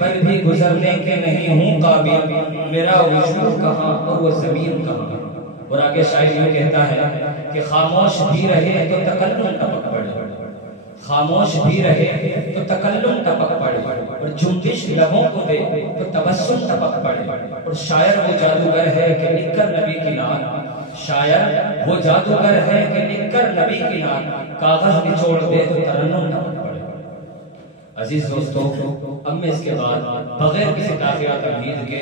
पर भी गुजरने के नहीं हूँ काबिल, मेरा वजूद कहाँ और वो ज़मीन कहाँ। और आगे शायरी में कहता है कि खामोश भी रहे तो तकल्लुम टपक पड़े, खामोश भी रहे तो तकल्लुम टपक पड़े, और जुम्बिश लबों को दे तो तबस्सुम टपक पड़े। और शायर वो जादूगर है कि लिखकर नबी की नात, शायर वो जादूगर है कि लिखकर नबी की नात, कागज निचोड़ दे तो तरन्नुम टपक पड़े। अजीज दोस्तों, अब मैं इसके बाद बगैर किसी ताख़ीर तमहीद के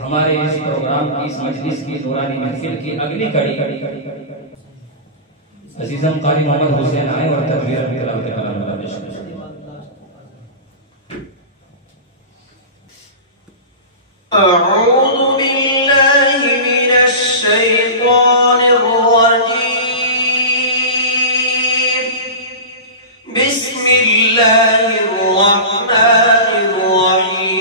हमारे इस प्रोग्राम की, इस मजलिस की, नूरानी महफिल की अगली कड़ी अजीज़म कारी मोहम्मद हुसैन आए और तकबीर तिलावत कलाम पेश करें। अऊज़ु बिल्लाहि मिनश शैतानिर रजीम। बिस्मिल्लाहिर रहमानिर रहीम।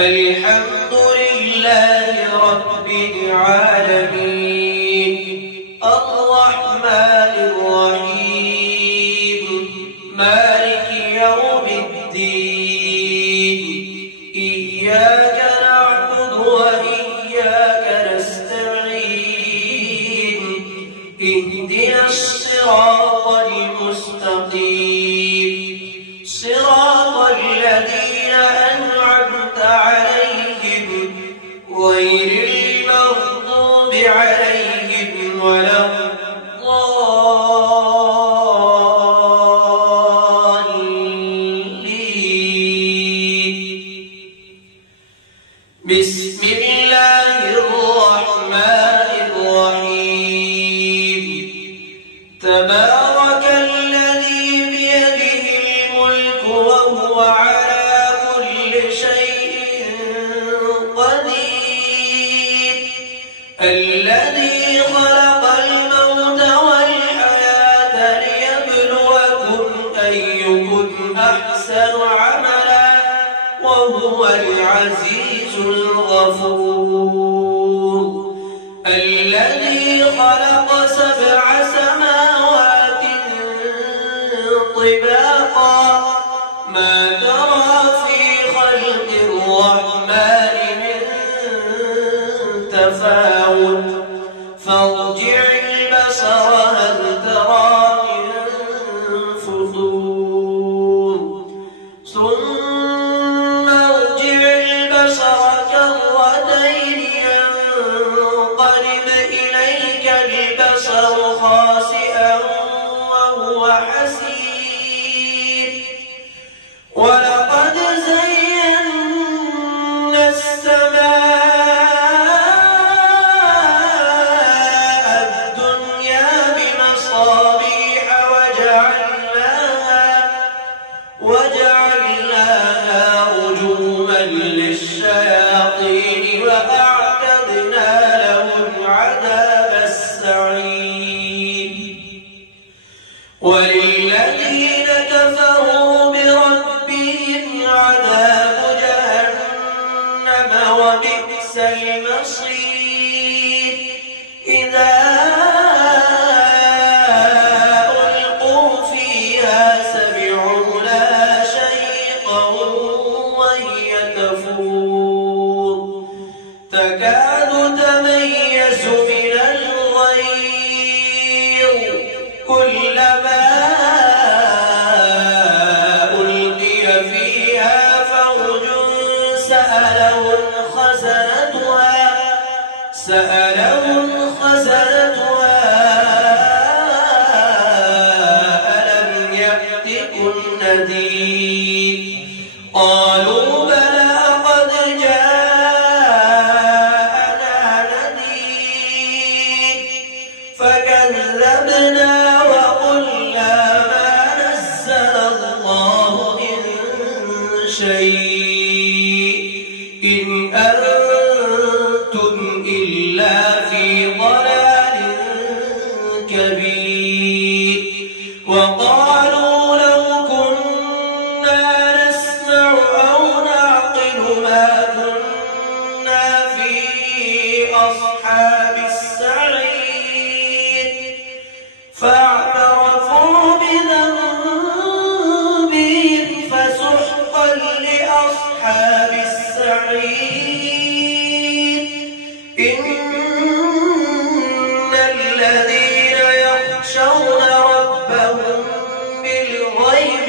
अल्हम्दुलिल्लाहि रब्बिल आलमीन, अर्रहमानिर रहीम, मालिकि यौमिद्दीन। इय्याक नअबुदु व इय्याक नस्तईन। इहदिनस सिरातल मुस्तक़ीम, सिरातल लज़ीना अन'अमता अलैहिम गैरिल मग़्दूबि अलैहिम वलद्दाल्लीन। बिस्मिल्लाहिर रहमानिर रहीम। तबारकल्लज़ी बियदिहिल मुल्कु व हुवा अला कुल्लि शैइन क़दीर। الذي خلق الموت والحياة ليبلوكم أيكم أحسن عملا وهو العزيز الغفور. الذي خلق 7 سماوات طباقا ما ترى في خلق الرحمن من تفاوت فارجع البصر هل ترى من فطور ثم ارجع البصر كرتين ينقلب إليك البصر خاسئا وهو حسير. ولقد زينا السماء الدنيا بمصابيح وجعلناها رجوما للشياطين وأعتدنا لهم عذاب السعير. وللذين كفروا بربهم عذاب جهنم وبئس المصير. إذا ألقوا فيها سمعوا لها شيقا وهي تفور تكاد تميز من الغيظ كلما ألقي فيها فوج سألهم خزنتها ألم يأتكم نذير. قالوا بلى قد جاءنا نذير فكذبنا وقلنا ما نزل الله من شيء إن أنتم إلا في ضلال كبير. وقالوا لو كنا نسمع أو نعقل ما كنا في أصحاب السعير. فاعترفوا بذنبهم أصحاب السعير إن الذين يخشون ربهم بالغيب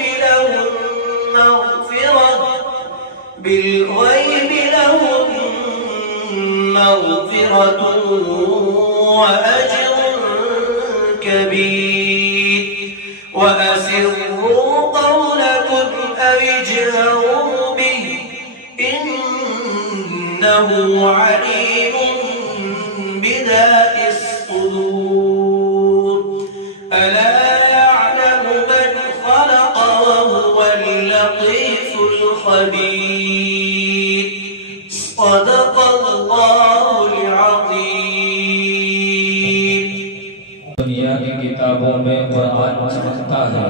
لهم مغفرة وأجر كبير وأسروا قولكم أو اجهروا به إنه عليم بذات الصدور ألا يعلم من خلق وهو اللطيف الخبير صدق الله العظيم दुनिया की किताबों में कुरान चमकता है,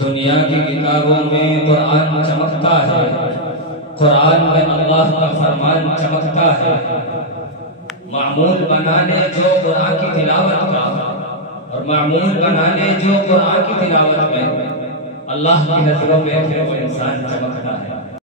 दुनिया की किताबों में कुरान चमकता है, कुरान में अल्लाह का फरमान चमकता है। मामूल बनाने जो कुरान की तिलावत का और मामूल बनाने जो कुरान की तिलावत में अल्लाह की नजरों में फिर वो इंसान चमकता है।